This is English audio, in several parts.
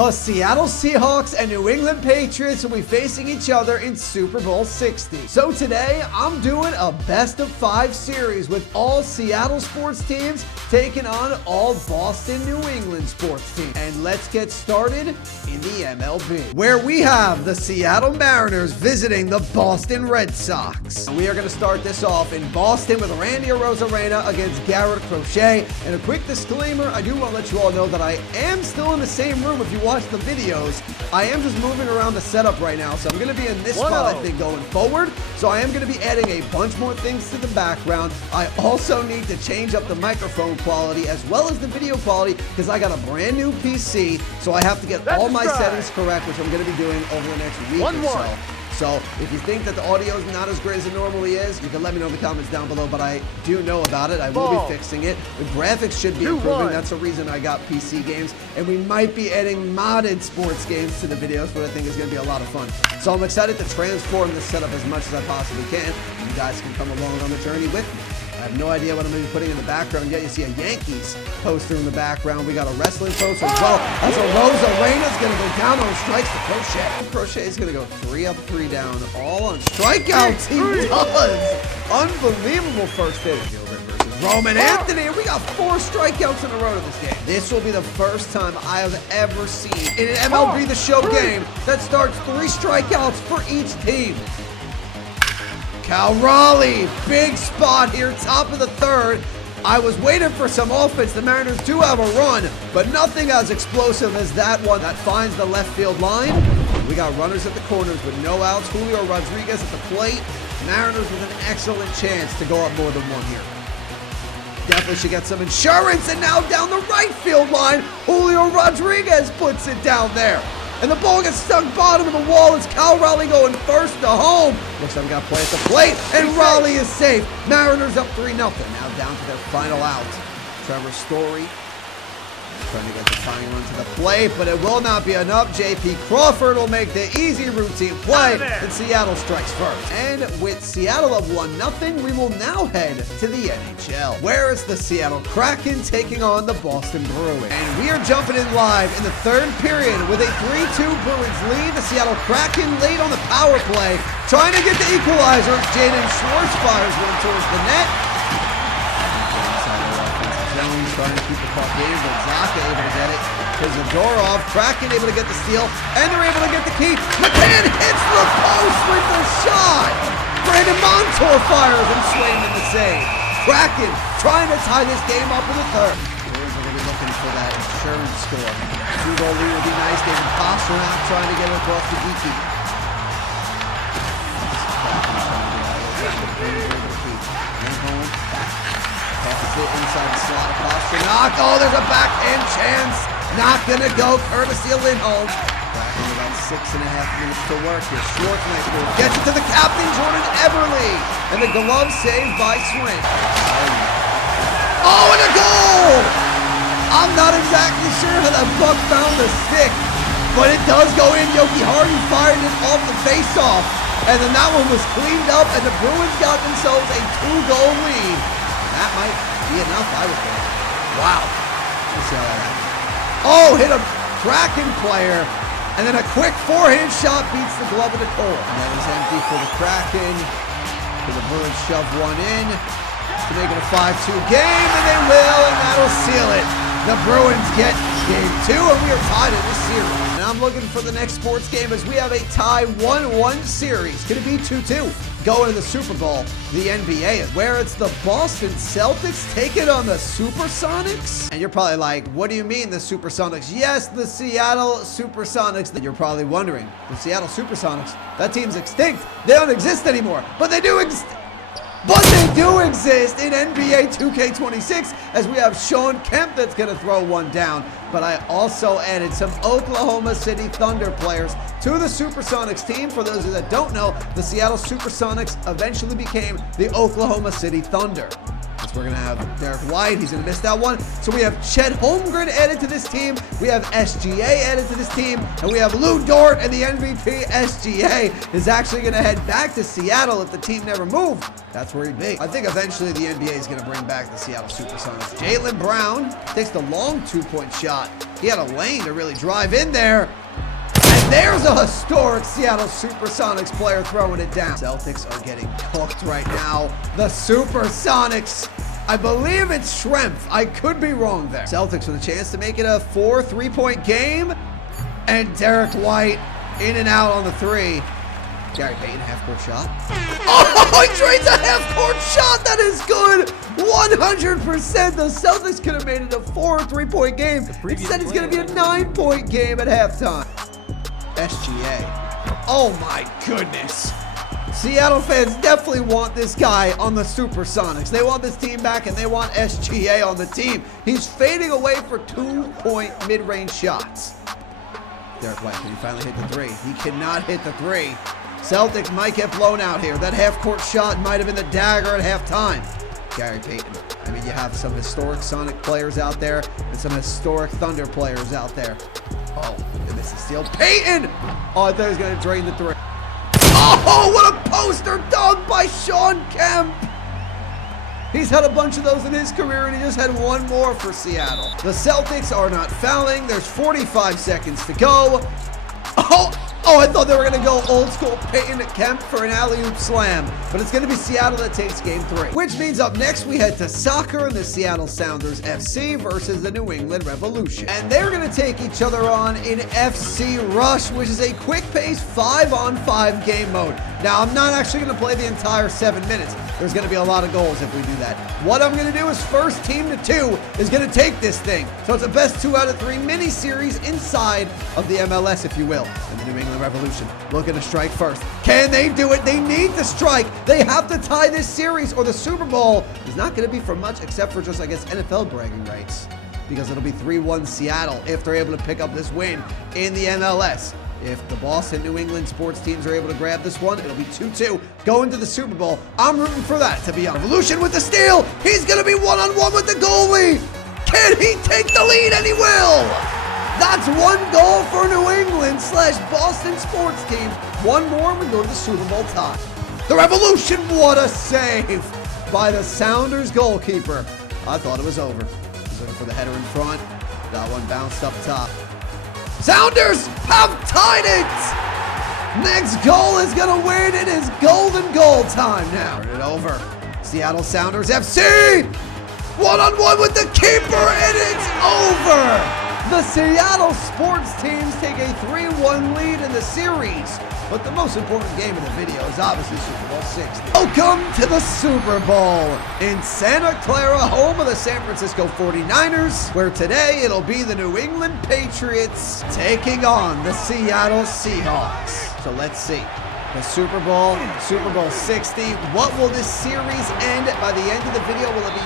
The Seattle Seahawks and New England Patriots will be facing each other in Super Bowl 60. So today, I'm doing a best-of-5 series with all Seattle sports teams taking on all Boston, New England sports teams. And let's get started in the MLB, where we have the Seattle Mariners visiting the Boston Red Sox. We are going to start this off in Boston with Randy Arozarena against Garrett Crochet. And a quick disclaimer, I do want to let you all know that I am still in the same room if you watch the videos. I am just moving around the setup right now, so I'm going to be in this spot, I think, going forward. So I am going to be adding a bunch more things to the background. I also need to change up the microphone quality as well as the video quality because I got a brand new PC, so I have to get all my settings correct, which I'm going to be doing over the next week or so. So if you think that the audio is not as great as it normally is, you can let me know in the comments down below, but I do know about it. I will be fixing it. The graphics should be improving. That's the reason I got PC games. And we might be adding modded sports games to the videos, but I think it's going to be a lot of fun. So I'm excited to transform this setup as much as I possibly can. You guys can come along on the journey with me. I have no idea what I'm going to be putting in the background yet. You see a Yankees poster in the background. We got a wrestling poster as well. That's Arozarena's going to go down on strikes to Crochet. Crochet is going to go 3 up, 3 down, all on strikeouts. He does. Unbelievable first inning. Versus Roman Anthony. And we got 4 strikeouts in a row to this game. This will be the first time I have ever seen in an MLB The Show game that starts 3 strikeouts for each team. Cal Raleigh, big spot here, top of the third. I was waiting for some offense. The Mariners do have a run, but nothing as explosive as that one that finds the left field line. We got runners at the corners with no outs. Julio Rodriguez at the plate. Mariners with an excellent chance to go up more than 1 here. Definitely should get some insurance, and now down the right field line, Julio Rodriguez puts it down there. And the ball gets stuck bottom of the wall. It's Cal Raleigh going first to home. Looks like we got play at the plate, and Raleigh is safe. Mariners up 3-0. Now down to their final out. Trevor Story trying to get the tying run to the plate, but it will not be enough. J.P. Crawford will make the easy routine play, and Seattle strikes first. And with Seattle up 1-0, we will now head to the NHL, where it's the Seattle Kraken taking on the Boston Bruins. And we are jumping in live in the third period with a 3-2 Bruins lead. The Seattle Kraken late on the power play, trying to get the equalizer. Jaden Schwartz fires one towards the net. Trying to keep the puck in, but Zaka able to get it. To Zadorov, Kraken able to get the steal, and they're able to get the key. McCann hits the post with the shot. Brandon Montour fires and Swayman the save. Kraken trying to tie this game up in the third. Bruins are going to be looking for that insurance score. 2-goal lead would be nice. David Pastrnak trying to get it across the Geeky. Inside the slot of Pastrnak. Oh, there's a backhand chance. Not going to go, courtesy of Lindholm. Back in about 6.5 minutes to work here. Schwarzenegger gets it to the captain, Jordan Everly. And the glove saved by Swing. Oh, and a goal! I'm not exactly sure how that puck found the stick, but it does go in. Yogi Hardy fired it off the face-off. And then that one was cleaned up, and the Bruins got themselves a 2-goal lead. That might be enough, I would think. Wow. Let's see how that happens. Oh, hit a Kraken player. And then a quick forehand shot beats the glove of the goal. That is empty for the Kraken. So the Bruins shove one in to make it a 5-2 game, and they will, and that'll seal it. The Bruins get game 2, and we are tied in this series. And I'm looking for the next sports game as we have a tie 1-1 series. Could it be 2-2? Going to the Super Bowl, the NBA, where it's the Boston Celtics taking on the Supersonics. And you're probably like, what do you mean the Supersonics? Yes, the Seattle Supersonics. That you're probably wondering. The Seattle Supersonics, that team's extinct. They don't exist anymore, but they do exist in NBA 2K26 as we have Sean Kemp that's going to throw one down. But I also added some Oklahoma City Thunder players to the Supersonics team. For those of you that don't know, the Seattle Supersonics eventually became the Oklahoma City Thunder. The shots. We're going to have Derek White. He's going to miss that one. So we have Chet Holmgren added to this team. We have SGA added to this team. And we have Lou Dort, and the MVP SGA is actually going to head back to Seattle if the team never moved. That's where he'd be. I think eventually the NBA is going to bring back the Seattle Supersonics. Jaylen Brown takes the long two-point shot. He had a lane to really drive in there. And there's a historic Seattle Supersonics player throwing it down. Celtics are getting cooked right now. The Supersonics. I believe it's Schrempf. I could be wrong there. Celtics with a chance to make it a 4 3-point game. And Derek White in and out on the three. Gary Payton, half-court shot. Oh, he trades a half-court shot. That is good. 100%. The Celtics could have made it a 4 3-point game. Instead, it's going to be a 9-point game at halftime. SGA. Oh, my goodness. Seattle fans definitely want this guy on the Supersonics. They want this team back, and they want SGA on the team. He's fading away for 2-point mid-range shots. Derek White, can he finally hit the three? He cannot hit the three. Celtics might get blown out here. That half-court shot might have been the dagger at halftime. Gary Payton. I mean, you have some historic Sonic players out there and some historic Thunder players out there. Oh, they missed the steal. Payton! Oh, I thought he was going to drain the three. Oh, what a poster dunk by Shawn Kemp! He's had a bunch of those in his career, and he just had one more for Seattle. The Celtics are not fouling. There's 45 seconds to go. Oh, I thought they were going to go old school Payton to Kemp for an alley-oop slam. But it's going to be Seattle that takes game 3. Which means up next we head to soccer and the Seattle Sounders FC versus the New England Revolution. And they're going to take each other on in FC Rush, which is a quick-paced 5-on-5 game mode. Now, I'm not actually going to play the entire 7 minutes. There's going to be a lot of goals if we do that. What I'm going to do is first team to 2 is going to take this thing. So it's a best 2 out of 3 mini-series inside of the MLS, if you will. And the New England Revolution looking to strike first. Can they do it? They need to strike. They have to tie this series or the Super Bowl is not going to be for much except for just, I guess, NFL bragging rights. Because it'll be 3-1 Seattle if they're able to pick up this win in the MLS. If the Boston New England sports teams are able to grab this one, it'll be 2-2 going to the Super Bowl. I'm rooting for that to be on. Revolution with the steal. He's going to be one-on-one with the goalie. Can he take the lead? And he will. That's 1 goal for New England/Boston sports team. 1 more and we go to the Super Bowl tie. The Revolution, what a save by the Sounders goalkeeper. I thought it was over. He's looking for the header in front. That one bounced up top. Sounders have tied it! Next goal is going to win. It is golden goal time now. Turn it over. Seattle Sounders FC! One-on-one with the keeper, and it's over! The Seattle sports teams take a 3-1 lead in the series. But the most important game of the video is obviously Super Bowl 60. Welcome to the Super Bowl in Santa Clara, home of the San Francisco 49ers, where today it'll be the New England Patriots taking on the Seattle Seahawks. So let's see. The Super Bowl 60. What will this series end by the end of the video? Will it be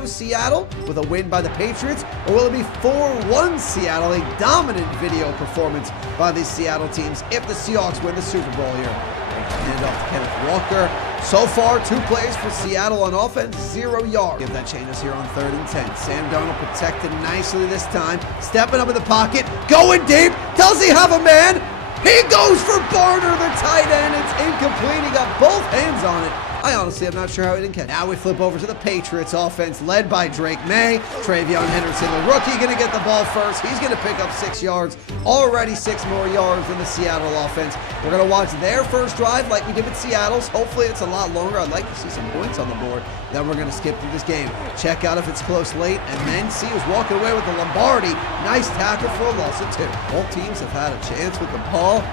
3-2 Seattle with a win by the Patriots? Or will it be 4-1 Seattle, a dominant video performance by these Seattle teams if the Seahawks win the Super Bowl here? Hand off to Kenneth Walker. So far, 2 plays for Seattle on offense, 0 yards. Give that change us here on 3rd and 10. Sam Darnold protected nicely this time. Stepping up in the pocket, going deep. Does he have a man? He goes for Barner, the tight end. It's incomplete. He got both hands on it. I honestly am not sure how he didn't catch it. Now we flip over to the Patriots offense led by Drake May. Travion Henderson, the rookie, going to get the ball first. He's going to pick up 6 yards. Already 6 more yards than the Seattle offense. We're going to watch their first drive like we did with Seattle's. Hopefully it's a lot longer. I'd like to see some points on the board. Then we're going to skip through this game. Check out if it's close late. And then see who's walking away with the Lombardi. Nice tackle for a loss of 2. Both teams have had a chance with the ball.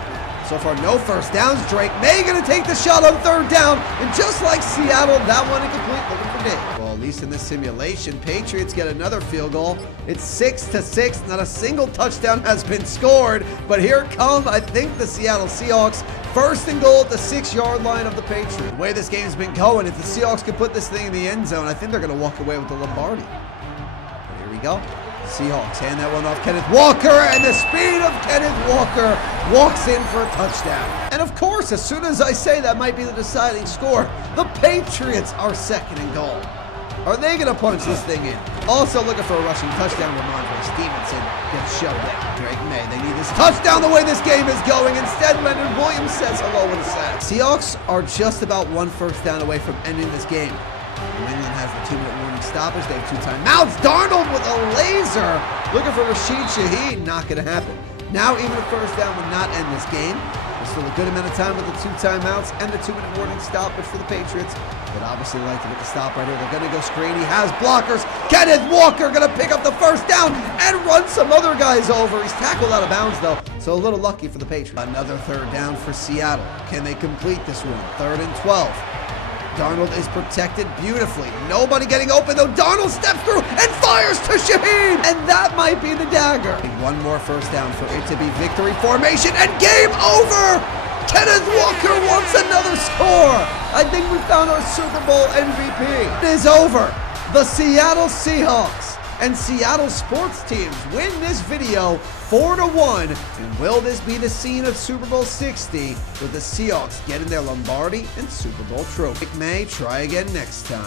So far, no first downs. Drake May going to take the shot on 3rd down. And just like Seattle, that one incomplete, looking for Dave. Well, at least in this simulation, Patriots get another field goal. It's 6-6. Not a single touchdown has been scored. But here come, I think, the Seattle Seahawks. 1st and goal at the 6-yard line of the Patriots. The way this game's been going, if the Seahawks can put this thing in the end zone, I think they're going to walk away with the Lombardi. But here we go. Seahawks hand that one off Kenneth Walker, and the speed of Kenneth Walker walks in for a touchdown. And of course, as soon as I say that might be the deciding score, the Patriots are 2nd and goal. Are they going to punch this thing in? Also looking for a rushing touchdown. Ramondre Stevenson gets shoved down. Drake May, they need this touchdown the way this game is going. Instead, Leonard Williams says hello with a sack. Seahawks are just about one first down away from ending this game. New England has the 2-minute warning stoppage. They have 2 timeouts. Darnold with a laser. Looking for Rashid Shaheed. Not going to happen. Now even a first down would not end this game. There's still a good amount of time with the 2 timeouts and the 2-minute warning stoppage for the Patriots. But obviously like to get the stop right here. They're going to go screen. He has blockers. Kenneth Walker going to pick up the first down and run some other guys over. He's tackled out of bounds though, so a little lucky for the Patriots. Another third down for Seattle. Can they complete this one? 3rd and 12. Darnold is protected beautifully. Nobody getting open though. Darnold steps through and fires to Shaheed. And that might be the dagger. One more first down for it to be victory formation and game over. Kenneth Walker wants another score. I think we found our Super Bowl MVP. It is over. The Seattle Seahawks and Seattle sports teams win this video 4-1. And will this be the scene of Super Bowl 60 with the Seahawks getting their Lombardi and Super Bowl trophy? May try again next time.